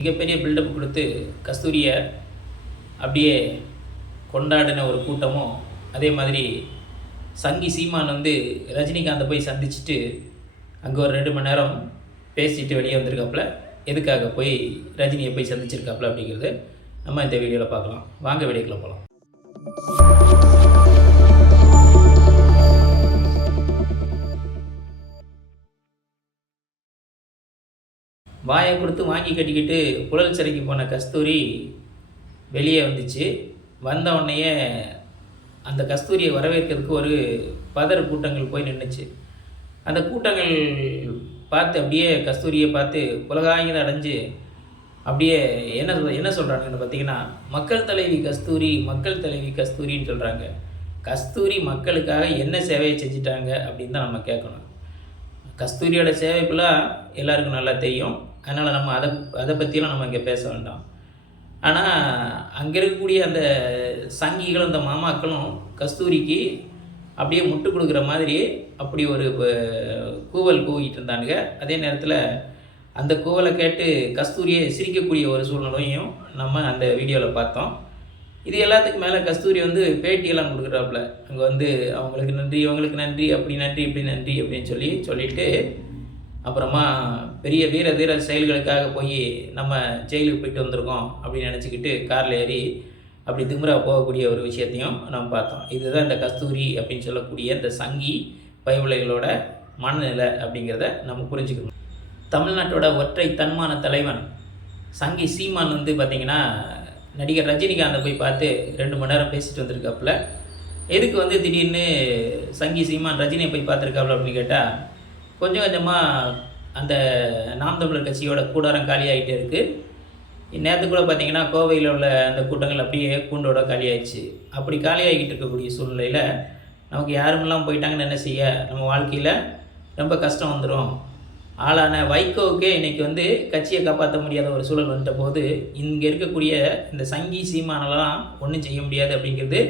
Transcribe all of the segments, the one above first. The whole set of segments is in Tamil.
மிகப்பெரிய பில்டப் கொடுத்து கஸ்தூரியை அப்படியே கொண்டாடின ஒரு கூட்டமும் அதே மாதிரி சங்கி சீமான் வந்து ரஜினிகாந்தை போய் சந்திச்சுட்டு அங்கே ஒரு ரெண்டு மணி நேரம் பேசிட்டு வெளியே வந்திருக்காப்புல. எதுக்காக போய் ரஜினியை போய் சந்திச்சிருக்காப்புல அப்படிங்கிறது நம்ம இந்த வீடியோவில் பார்க்கலாம். வாங்க வீடியோக்குள்ளே போகலாம் வாயை கொடுத்து வாங்கி கட்டிக்கிட்டு புழல் சிறைக்கு போன கஸ்தூரி வெளியே வந்துச்சு. வந்த உடனேயே அந்த கஸ்தூரியை வரவேற்கிறதுக்கு ஒரு பதர் கூட்டங்கள் போய் நின்றுச்சு அந்த கூட்டங்கள் பார்த்து அப்படியே கஸ்தூரியை பார்த்து உலகாயுதம் அடைஞ்சு அப்படியே என்ன சொல் என்ன சொல்கிறாங்கன்னு பார்த்தீங்கன்னா மக்கள் தலைவி கஸ்தூரி மக்கள் தலைவி கஸ்தூரின்னு சொல்கிறாங்க கஸ்தூரி மக்களுக்காக என்ன சேவையை செஞ்சிட்டாங்க அப்படின்னு தான் நம்ம கேட்கணும். கஸ்தூரியோட சேவைப்பெல்லாம் எல்லாருக்கும் நல்லா தெரியும். அதனால் நம்ம அதை அதை பற்றியெல்லாம் நம்ம இங்கே பேச வேண்டாம். ஆனால் அங்கே இருக்கக்கூடிய அந்த சங்கிகளும் அந்த மாமாக்களும் கஸ்தூரிக்கு அப்படியே முட்டு கொடுக்குற மாதிரி அப்படி ஒரு கூவல் கூவிட்டு இருந்தானுங்க. அதே நேரத்தில் அந்த கூவலை கேட்டு கஸ்தூரியை சிரிக்கக்கூடிய ஒரு சூழ்நிலையும் நம்ம அந்த வீடியோவில் பார்த்தோம். இது எல்லாத்துக்கும் மேலே கஸ்தூரி வந்து பேட்டியெல்லாம் கொடுக்குறாப்புல. அங்கே வந்து அவங்களுக்கு நன்றி இவங்களுக்கு நன்றி அப்படி நன்றி இப்படி நன்றி அப்படின்னு சொல்லி சொல்லிட்டு அப்புறமா பெரிய வீர தீர செயல்களுக்காக போய் நம்ம ஜெயிலுக்கு போயிட்டு வந்திருக்கோம் அப்படின்னு நினச்சிக்கிட்டு காரில் ஏறி அப்படி திமிரா போகக்கூடிய ஒரு விஷயத்தையும் நம்ம பார்த்தோம். இதுதான் இந்த கஸ்தூரி அப்படின்னு சொல்லக்கூடிய இந்த சங்கி பைவுலைகளோட மனநிலை அப்படிங்கிறத நம்ம புரிஞ்சுக்கணும். தமிழ்நாட்டோட ஒற்றை தன்மான தலைவன் சங்கி சீமான் வந்து பார்த்திங்கன்னா நடிகர் ரஜினிகாந்தை போய் பார்த்து ரெண்டு மணி நேரம் பேசிட்டு வந்திருக்காப்புல. எதுக்கு வந்து திடீர்னு சங்கி சீமான் ரஜினியை போய் பார்த்துருக்காப்புல அப்படின்னு கேட்டால் கொஞ்சம் கொஞ்சமாக அந்த நாம் தமிழர் கட்சியோட கூடாரம் காலியாகிட்டே இருக்குது நேற்று கூட பார்த்தீங்கன்னா கோவையில் உள்ள அந்த கூட்டங்கள் அப்படியே கூண்டோட காலியாயிடுச்சு. அப்படி காலியாகிட்டு இருக்கக்கூடிய சூழ்நிலையில் நமக்கு யாருமெல்லாம் போயிட்டாங்கன்னு என்ன செய்ய? நம்ம வாழ்க்கையில் ரொம்ப கஷ்டம் வந்துடும் ஆளான வைகோவுக்கே இன்னைக்கு வந்து கட்சியை காப்பாற்ற முடியாத ஒரு சூழல் வந்துட்ட போது இங்கே இருக்கக்கூடிய இந்த சங்கி சீமானெல்லாம் ஒன்றும் செய்ய முடியாது அப்படிங்கிறது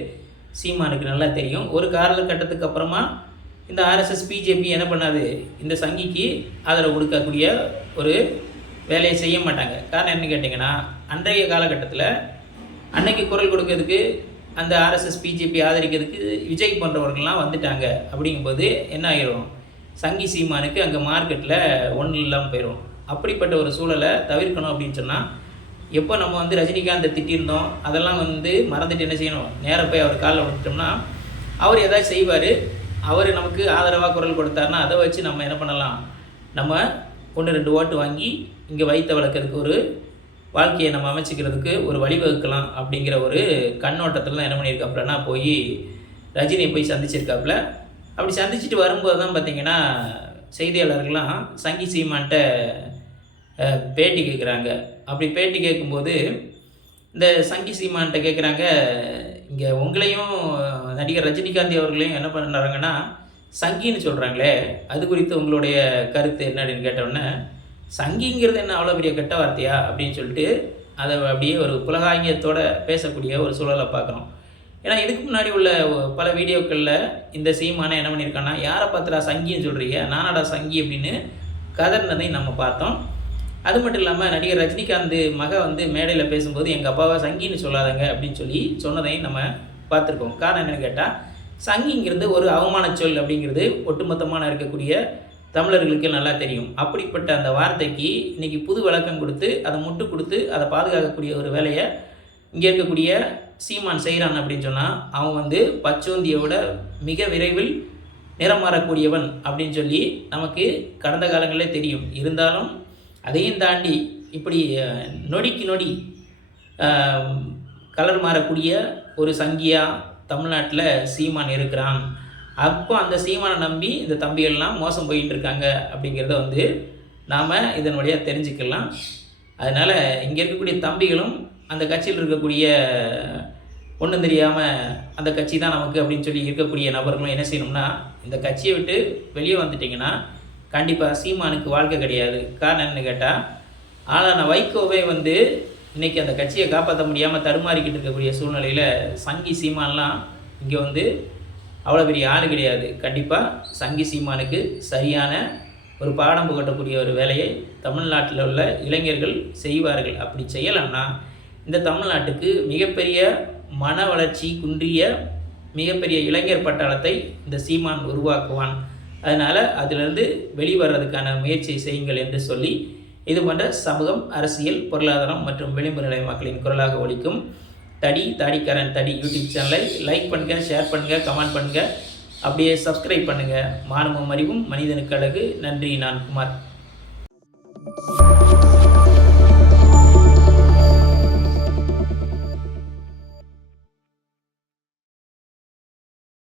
சீமானுக்கு நல்லா தெரியும். ஒரு காலகட்டத்துக்கு அப்புறமா இந்த ஆர்எஸ்எஸ் பிஜேபி என்ன பண்ணாது? இந்த சங்கிக்கு ஆதரவு கொடுக்கக்கூடிய ஒரு வேலையை செய்ய மாட்டாங்க. காரணம் என்ன கேட்டிங்கன்னா அன்றைய காலகட்டத்தில் அன்னைக்கு குரல் கொடுக்கறதுக்கு அந்த ஆர்எஸ்எஸ் பிஜேபி ஆதரிக்கிறதுக்கு விஜய் போன்றவர்கள்லாம் வந்துட்டாங்க. அப்படிங்கும்போது என்ன ஆயிரும்? சங்கி சீமானுக்கு அங்கே மார்க்கெட்டில் ஒன்றும் இல்லாமல் போயிடும் அப்படிப்பட்ட ஒரு சூழலை தவிர்க்கணும் அப்படின்னு சொன்னால் எப்போ நம்ம வந்து ரஜினிகாந்தை திட்டியிருந்தோம் அதெல்லாம் வந்து மறந்துட்டு என்ன செய்யணும்? நேராக போய் அவர் காலில் விட்டுட்டோம்னா அவர் ஏதாவது செய்வார். அவர் நமக்கு ஆதரவாக குரல் கொடுத்தாருன்னா அதை வச்சு நம்ம என்ன பண்ணலாம்? நம்ம ஒன்று ரெண்டு ஓட்டு வாங்கி இங்கே வைத்த வளர்க்கறதுக்கு ஒரு வாழ்க்கையை நம்ம அமைச்சிக்கிறதுக்கு ஒரு வழிவகுக்கலாம் அப்படிங்கிற ஒரு கண்ணோட்டத்தில் தான் என்ன பண்ணியிருக்காப்புலன்னா போய் ரஜினியை போய் சந்திச்சிருக்காப்புல. அப்படி சந்திச்சுட்டு வரும்போது தான் பார்த்தீங்கன்னா செய்தியாளர்கள்லாம் சங்கி சீமான்ட்ட பேட்டி கேட்குறாங்க அப்படி பேட்டி கேட்கும்போது இந்த சங்கி சீமான்ட்ட கேட்குறாங்க இங்கே உங்களையும் நடிகர் ரஜினிகாந்த் அவர்களையும் என்ன பண்ணுறாங்கன்னா சங்கின்னு சொல்கிறாங்களே அது குறித்து உங்களுடைய கருத்து என்ன அப்படின்னு கேட்டோடனே சங்கிங்கிறது என்ன அவ்வளோ பெரிய கெட்ட வார்த்தையா அப்படின்னு சொல்லிட்டு அதை அப்படியே ஒரு புலகாங்கியத்தோடு பேசக்கூடிய ஒரு சூழலை பார்க்குறோம். ஏன்னா இதுக்கு முன்னாடி உள்ள பல வீடியோக்களில் இந்த சீமான என்ன பண்ணியிருக்கான்னா யாரை பார்த்துடா சங்கின்னு சொல்கிறீங்க நானாடா சங்கி அப்படின்னு கதர்னதையும் நம்ம பார்த்தோம். அது மட்டும் இல்லாமல் நடிகர் ரஜினிகாந்த் மக வந்து மேடையில் பேசும்போது எங்கள் அப்பாவை சங்கின்னு சொல்லாதங்க அப்படின்னு சொல்லி சொன்னதையும் நம்ம பார்த்துருக்கோம். காரணம் என்னென்னு கேட்டால் சங்கிங்கிறது ஒரு அவமான சொல் அப்படிங்கிறது ஒட்டுமொத்தமான இருக்கக்கூடிய தமிழர்களுக்கு நல்லா தெரியும். அப்படிப்பட்ட அந்த வார்த்தைக்கு இன்றைக்கி புது விளக்கம் கொடுத்து அதை முட்டு கொடுத்து அதை பாதுகாக்கக்கூடிய ஒரு வேலையை இங்கே இருக்கக்கூடிய சீமான் செய்கிறான் அப்படின்னு சொன்னால் அவன் வந்து பச்சோந்தியை விட மிக விரைவில் நிறம் மாறக்கூடியவன் அப்படின்னு சொல்லி நமக்கு கடந்த காலங்களே தெரியும். இருந்தாலும் அதையும் தாண்டி இப்படி நொடிக்கு நொடி கலர் மாறக்கூடிய ஒரு சங்கியாக தமிழ்நாட்டில் சீமான் இருக்கிறான். அப்போ அந்த சீமானை நம்பி இந்த தம்பிகள்லாம் மோசம் போயிட்டு இருக்காங்க அப்படிங்கிறத வந்து நாம் இதன் வழியாக தெரிஞ்சுக்கலாம். அதனால் இங்கே இருக்கக்கூடிய தம்பிகளும் அந்த கட்சியில் இருக்கக்கூடிய ஒன்றும் தெரியாமல் அந்த கட்சி தான் நமக்கு அப்படின்னு சொல்லி இருக்கக்கூடிய நபர்களும் என்ன செய்யணும்னா இந்த கட்சியை விட்டு வெளியே வந்துட்டிங்கன்னா கண்டிப்பாக சீமானுக்கு வாழ்க்கை கிடையாது. காரணம் என்னன்னு கேட்டால் ஆளான வைகோவே வந்து இன்றைக்கி அந்த கட்சியை காப்பாற்ற முடியாமல் தடுமாறிக்கிட்டு இருக்கக்கூடிய சூழ்நிலையில் சங்கி சீமான்லாம் இங்கே வந்து அவ்வளோ பெரிய ஆள் கிடையாது. கண்டிப்பாக சங்கி சீமானுக்கு சரியான ஒரு பாடம் புகட்டக்கூடிய ஒரு வேலையை தமிழ்நாட்டில் உள்ள இளைஞர்கள் செய்வார்கள். அப்படி செய்யலாம்னா இந்த தமிழ்நாட்டுக்கு மிகப்பெரிய மன வளர்ச்சி குன்றிய மிகப்பெரிய இளைஞர் பட்டாளத்தை இந்த சீமான் உருவாக்குவான். அதனால் அதிலிருந்து வெளிவரதுக்கான முயற்சி செய்யுங்கள் என்று சொல்லி இது போன்ற சமூகம் அரசியல் பொருளாதாரம் மற்றும் விளிம்பு நிலை மக்களின் குரலாக ஒழிக்கும் தடி தாடிக்காரன் தடி யூடியூப் சேனலை லைக் பண்ணுங்கள் ஷேர் பண்ணுங்கள் கமெண்ட் பண்ணுங்கள் அப்படியே சப்ஸ்கிரைப் பண்ணுங்கள் மாணவம் அறிவும் மனிதனுக்கு அழகு. நன்றி நான் குமார்.